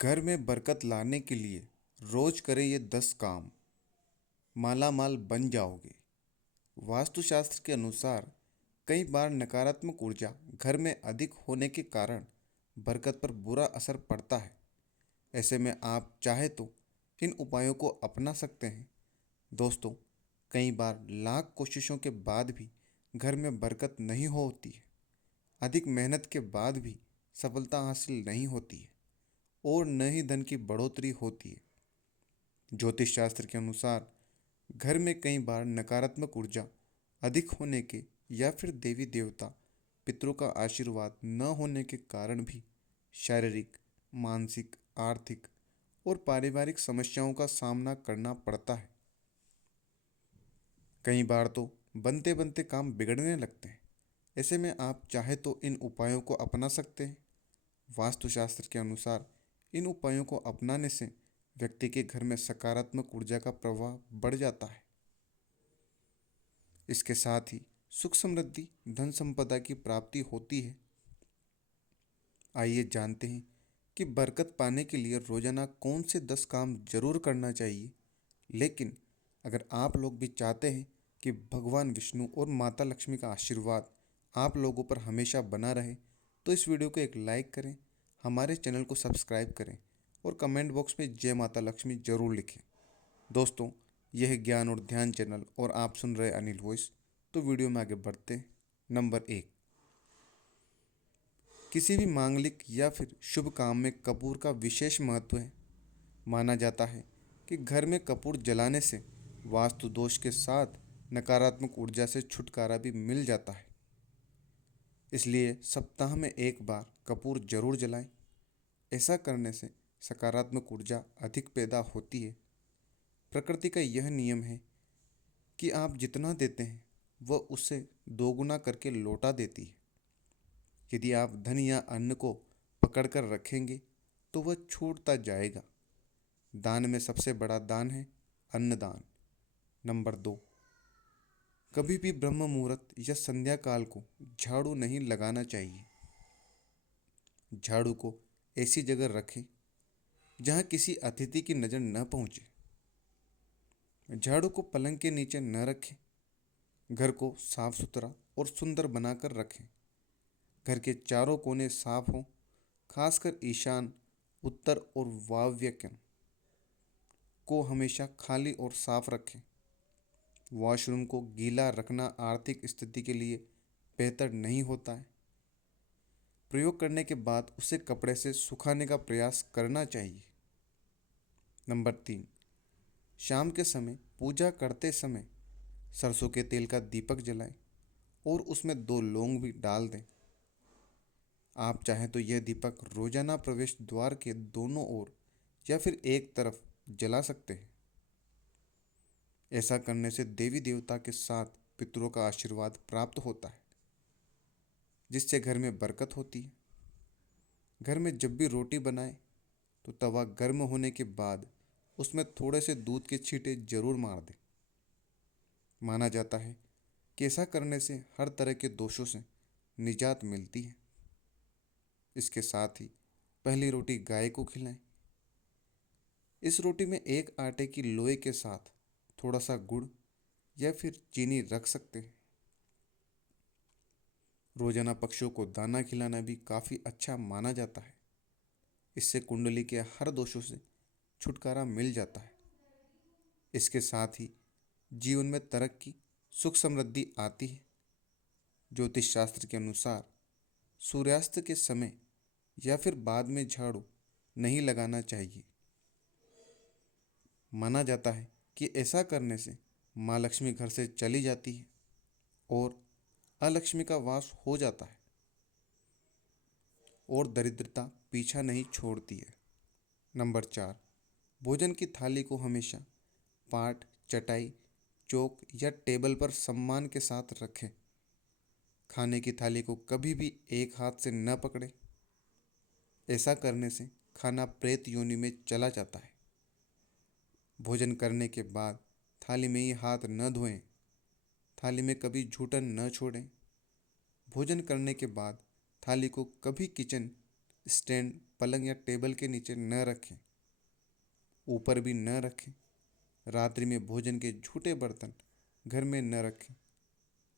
घर में बरकत लाने के लिए रोज करें ये 10 काम, माला माल बन जाओगे। वास्तुशास्त्र के अनुसार कई बार नकारात्मक ऊर्जा घर में अधिक होने के कारण बरकत पर बुरा असर पड़ता है। ऐसे में आप चाहे तो इन उपायों को अपना सकते हैं। दोस्तों, कई बार लाख कोशिशों के बाद भी घर में बरकत नहीं होती है। अधिक मेहनत के बाद भी सफलता हासिल नहीं होती है और न ही धन की बढ़ोतरी होती है। ज्योतिष शास्त्र के अनुसार घर में कई बार नकारात्मक ऊर्जा अधिक होने के या फिर देवी देवता पितरों का आशीर्वाद न होने के कारण भी शारीरिक, मानसिक, आर्थिक और पारिवारिक समस्याओं का सामना करना पड़ता है। कई बार तो बनते बनते काम बिगड़ने लगते हैं। ऐसे में आप चाहे तो इन उपायों को अपना सकते हैं। वास्तुशास्त्र के अनुसार इन उपायों को अपनाने से व्यक्ति के घर में सकारात्मक ऊर्जा का प्रवाह बढ़ जाता है। इसके साथ ही सुख समृद्धि, धन संपदा की प्राप्ति होती है। आइए जानते हैं कि बरकत पाने के लिए रोजाना कौन से 10 काम जरूर करना चाहिए। लेकिन अगर आप लोग भी चाहते हैं कि भगवान विष्णु और माता लक्ष्मी का आशीर्वाद आप लोगों पर हमेशा बना रहे, तो इस वीडियो को एक लाइक करें, हमारे चैनल को सब्सक्राइब करें और कमेंट बॉक्स में जय माता लक्ष्मी जरूर लिखें। दोस्तों, यह है ज्ञान और ध्यान चैनल और आप सुन रहे अनिल वॉइस। तो वीडियो में आगे बढ़ते हैं। नंबर 1, किसी भी मांगलिक या फिर शुभ काम में कपूर का विशेष महत्व है। माना जाता है कि घर में कपूर जलाने से वास्तु दोष के साथ नकारात्मक ऊर्जा से छुटकारा भी मिल जाता है। इसलिए सप्ताह में एक बार कपूर जरूर जलाएं। ऐसा करने से सकारात्मक ऊर्जा अधिक पैदा होती है। प्रकृति का यह नियम है कि आप जितना देते हैं वह उससे दोगुना करके लौटा देती है। यदि आप धन या अन्न को पकड़ कर रखेंगे तो वह छूटता जाएगा। दान में सबसे बड़ा दान है अन्नदान। नंबर 2, कभी भी ब्रह्म मुहूर्त या संध्या काल को झाड़ू नहीं लगाना चाहिए। झाड़ू को ऐसी जगह रखें जहां किसी अतिथि की नज़र न पहुंचे। झाड़ू को पलंग के नीचे न रखें। घर को साफ सुथरा और सुंदर बनाकर रखें। घर के चारों कोने साफ हों, खासकर ईशान, उत्तर और वायव्य को हमेशा खाली और साफ रखें। वॉशरूम को गीला रखना आर्थिक स्थिति के लिए बेहतर नहीं होता है। प्रयोग करने के बाद उसे कपड़े से सुखाने का प्रयास करना चाहिए। नंबर 3, शाम के समय पूजा करते समय सरसों के तेल का दीपक जलाएं और उसमें 2 लौंग भी डाल दें। आप चाहें तो यह दीपक रोजाना प्रवेश द्वार के दोनों ओर या फिर एक तरफ जला सकते हैं। ऐसा करने से देवी देवता के साथ पितरों का आशीर्वाद प्राप्त होता है, जिससे घर में बरकत होती है। घर में जब भी रोटी बनाएं तो तवा गर्म होने के बाद उसमें थोड़े से दूध के छींटे जरूर मार दें। माना जाता है कि ऐसा करने से हर तरह के दोषों से निजात मिलती है। इसके साथ ही पहली रोटी गाय को खिलाएं। इस रोटी में एक आटे की लोई के साथ थोड़ा सा गुड़ या फिर चीनी रख सकते हैं। रोजाना पक्षियों को दाना खिलाना भी काफ़ी अच्छा माना जाता है। इससे कुंडली के हर दोषों से छुटकारा मिल जाता है। इसके साथ ही जीवन में तरक्की, सुख समृद्धि आती है। ज्योतिष शास्त्र के अनुसार सूर्यास्त के समय या फिर बाद में झाड़ू नहीं लगाना चाहिए। माना जाता है कि ऐसा करने से माँ लक्ष्मी घर से चली जाती है और अलक्ष्मी का वास हो जाता है और दरिद्रता पीछा नहीं छोड़ती है। नंबर 4, भोजन की थाली को हमेशा पाट, चटाई, चौक या टेबल पर सम्मान के साथ रखें। खाने की थाली को कभी भी एक हाथ से न पकड़ें। ऐसा करने से खाना प्रेत योनि में चला जाता है। भोजन करने के बाद थाली में ही हाथ न धोएं। थाली में कभी जूठन न छोड़ें। भोजन करने के बाद थाली को कभी किचन स्टैंड, पलंग या टेबल के नीचे न रखें, ऊपर भी न रखें। रात्रि में भोजन के झूठे बर्तन घर में न रखें।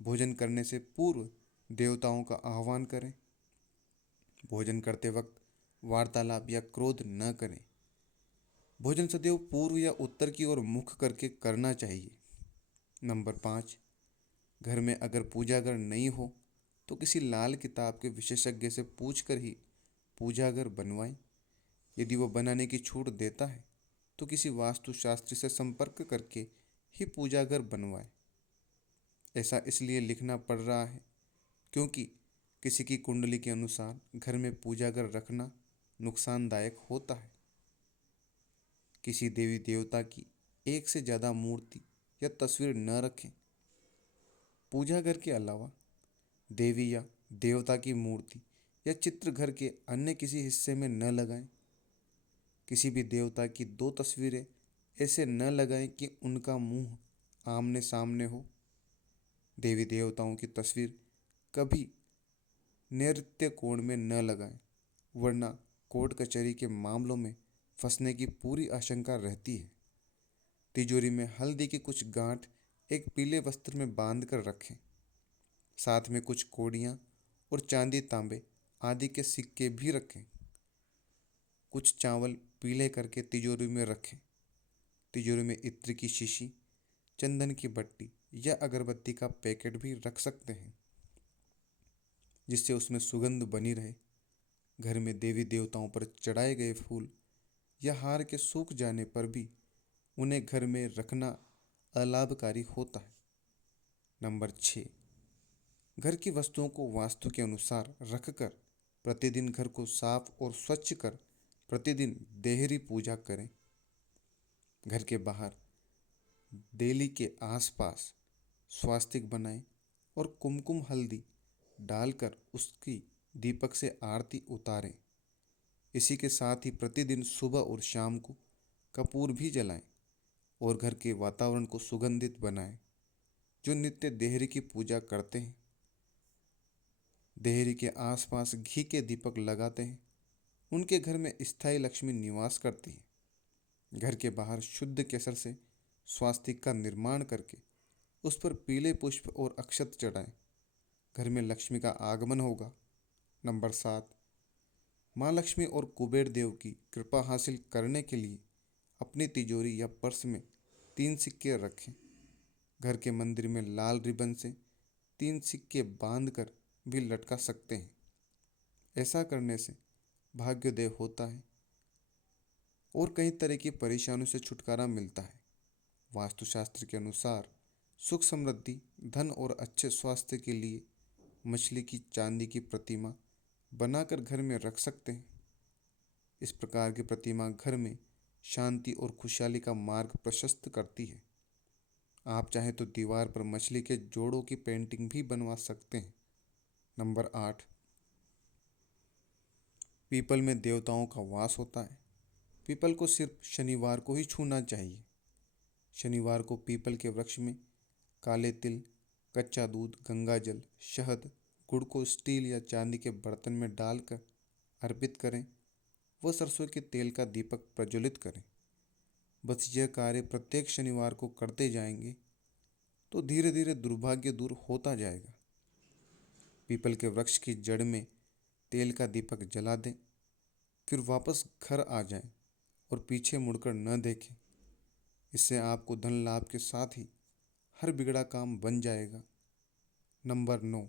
भोजन करने से पूर्व देवताओं का आह्वान करें। भोजन करते वक्त वार्तालाप या क्रोध न करें। भोजन सदैव पूर्व या उत्तर की ओर मुख करके करना चाहिए। नंबर 5, घर में अगर पूजा घर नहीं हो तो किसी लाल किताब के विशेषज्ञ से पूछकर ही पूजा घर बनवाएं। यदि वो बनाने की छूट देता है तो किसी वास्तुशास्त्री से संपर्क करके ही पूजा घर बनवाएं। ऐसा इसलिए लिखना पड़ रहा है क्योंकि किसी की कुंडली के अनुसार घर में पूजा घर रखना नुकसानदायक होता है। किसी देवी देवता की एक से ज़्यादा मूर्ति या तस्वीर न रखें। पूजा घर के अलावा देवी या देवता की मूर्ति या चित्र घर के अन्य किसी हिस्से में न लगाएं। किसी भी देवता की 2 तस्वीरें ऐसे न लगाएं कि उनका मुंह आमने सामने हो। देवी देवताओं की तस्वीर कभी नैऋत्य कोण में न लगाएं, वरना कोर्ट कचहरी के मामलों में फंसने की पूरी आशंका रहती है। तिजोरी में हल्दी की कुछ गांठ एक पीले वस्त्र में बांध कर रखें। साथ में कुछ कौड़ियाँ और चांदी, तांबे आदि के सिक्के भी रखें। कुछ चावल पीले करके तिजोरी में रखें। तिजोरी में इत्र की शीशी, चंदन की बट्टी या अगरबत्ती का पैकेट भी रख सकते हैं, जिससे उसमें सुगंध बनी रहे। घर में देवी देवताओं पर चढ़ाए गए फूल या हार के सूख जाने पर भी उन्हें घर में रखना अलाभकारी होता है। नंबर 6, घर की वस्तुओं को वास्तु के अनुसार रखकर प्रतिदिन घर को साफ और स्वच्छ कर प्रतिदिन देहरी पूजा करें। घर के बाहर देली के आसपास स्वास्तिक बनाएं और कुमकुम हल्दी डालकर उसकी दीपक से आरती उतारें। इसी के साथ ही प्रतिदिन सुबह और शाम को कपूर भी जलाएं और घर के वातावरण को सुगंधित बनाएं। जो नित्य देहरी की पूजा करते हैं, देहरी के आसपास घी के दीपक लगाते हैं, उनके घर में स्थायी लक्ष्मी निवास करती है। घर के बाहर शुद्ध केसर से स्वास्तिक का निर्माण करके उस पर पीले पुष्प और अक्षत चढ़ाएं। घर में लक्ष्मी का आगमन होगा। नंबर 7, माँ लक्ष्मी और कुबेर देव की कृपा हासिल करने के लिए अपनी तिजोरी या पर्स में 3 सिक्के रखें। घर के मंदिर में लाल रिबन से 3 सिक्के बांधकर भी लटका सकते हैं। ऐसा करने से भाग्योदय होता है और कई तरह की परेशानियों से छुटकारा मिलता है। वास्तुशास्त्र के अनुसार सुख समृद्धि, धन और अच्छे स्वास्थ्य के लिए मछली की चांदी की प्रतिमा बनाकर घर में रख सकते हैं। इस प्रकार की प्रतिमा घर में शांति और खुशहाली का मार्ग प्रशस्त करती है। आप चाहें तो दीवार पर मछली के जोड़ों की पेंटिंग भी बनवा सकते हैं। नंबर 8, पीपल में देवताओं का वास होता है। पीपल को सिर्फ शनिवार को ही छूना चाहिए। शनिवार को पीपल के वृक्ष में काले तिल, कच्चा दूध, गंगा जल, शहद, गुड़ को स्टील या चांदी के बर्तन में डालकर अर्पित करें। वह सरसों के तेल का दीपक प्रज्वलित करें। बस यह कार्य प्रत्येक शनिवार को करते जाएंगे तो धीरे धीरे दुर्भाग्य दूर होता जाएगा। पीपल के वृक्ष की जड़ में तेल का दीपक जला दें, फिर वापस घर आ जाएं और पीछे मुड़कर न देखें। इससे आपको धन लाभ के साथ ही हर बिगड़ा काम बन जाएगा। नंबर 9,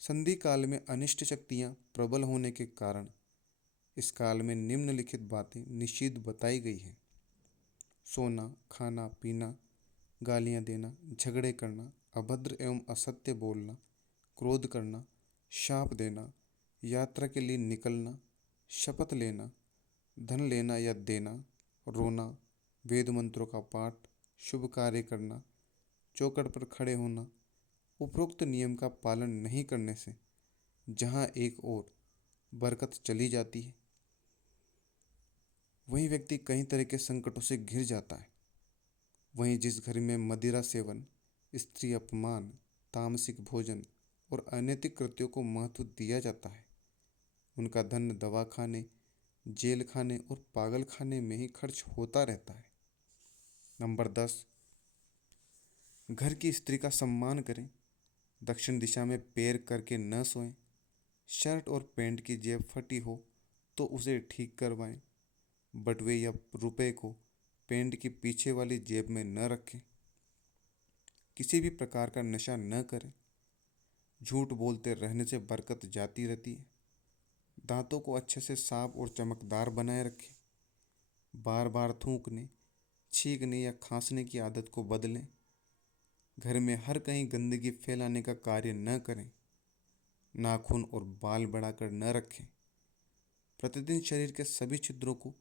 संधि काल में अनिष्ट शक्तियां प्रबल होने के कारण इस काल में निम्नलिखित बातें निषिद्ध बताई गई हैं। सोना, खाना पीना, गालियां देना, झगड़े करना, अभद्र एवं असत्य बोलना, क्रोध करना, शाप देना, यात्रा के लिए निकलना, शपथ लेना, धन लेना या देना, रोना, वेद मंत्रों का पाठ, शुभ कार्य करना, चौखट पर खड़े होना। उपरोक्त नियम का पालन नहीं करने से जहाँ एक ओर बरकत चली जाती है, वहीं व्यक्ति कई तरह के संकटों से घिर जाता है। वहीं जिस घर में मदिरा सेवन, स्त्री अपमान, तामसिक भोजन और अनैतिक कृत्यों को महत्व दिया जाता है, उनका धन दवा खाने, जेल खाने और पागल खाने में ही खर्च होता रहता है। नंबर 10, घर की स्त्री का सम्मान करें। दक्षिण दिशा में पैर करके न सोएं। शर्ट और पैंट की जेब फटी हो तो उसे ठीक करवाएं। बटुए या रुपए को पैंट की पीछे वाली जेब में न रखें। किसी भी प्रकार का नशा न करें। झूठ बोलते रहने से बरकत जाती रहती है। दांतों को अच्छे से साफ और चमकदार बनाए रखें। बार बार थूकने, छींकने या खांसने की आदत को बदलें। घर में हर कहीं गंदगी फैलाने का कार्य न करें। नाखून और बाल बढ़ाकर न रखें। प्रतिदिन शरीर के सभी छिद्रों को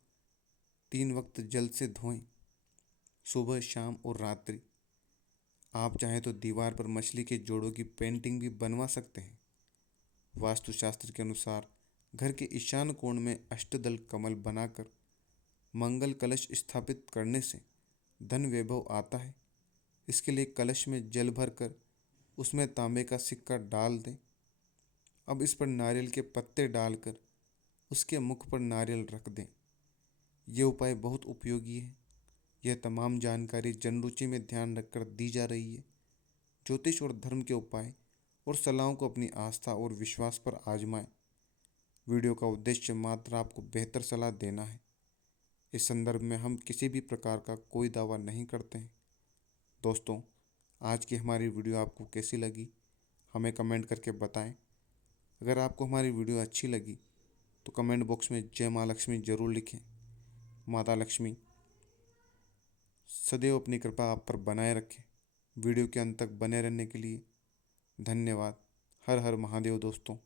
3 वक्त जल से धोएं, सुबह, शाम और रात्रि। आप चाहें तो दीवार पर मछली के जोड़ों की पेंटिंग भी बनवा सकते हैं। वास्तुशास्त्र के अनुसार घर के ईशान कोण में अष्टदल कमल बनाकर मंगल कलश स्थापित करने से धन वैभव आता है। इसके लिए कलश में जल भरकर उसमें तांबे का सिक्का डाल दें। अब इस पर नारियल के पत्ते डालकर उसके मुख पर नारियल रख दें। यह उपाय बहुत उपयोगी है। यह तमाम जानकारी जनरुचि में ध्यान रखकर दी जा रही है। ज्योतिष और धर्म के उपाय और सलाहों को अपनी आस्था और विश्वास पर आजमाएं। वीडियो का उद्देश्य मात्र आपको बेहतर सलाह देना है। इस संदर्भ में हम किसी भी प्रकार का कोई दावा नहीं करते हैं। दोस्तों, आज की हमारी वीडियो आपको कैसी लगी हमें कमेंट करके बताएं। अगर आपको हमारी वीडियो अच्छी लगी तो कमेंट बॉक्स में जय माँ लक्ष्मी जरूर लिखें। माता लक्ष्मी सदैव अपनी कृपा आप पर बनाए रखें। वीडियो के अंत तक बने रहने के लिए धन्यवाद। हर हर महादेव दोस्तों।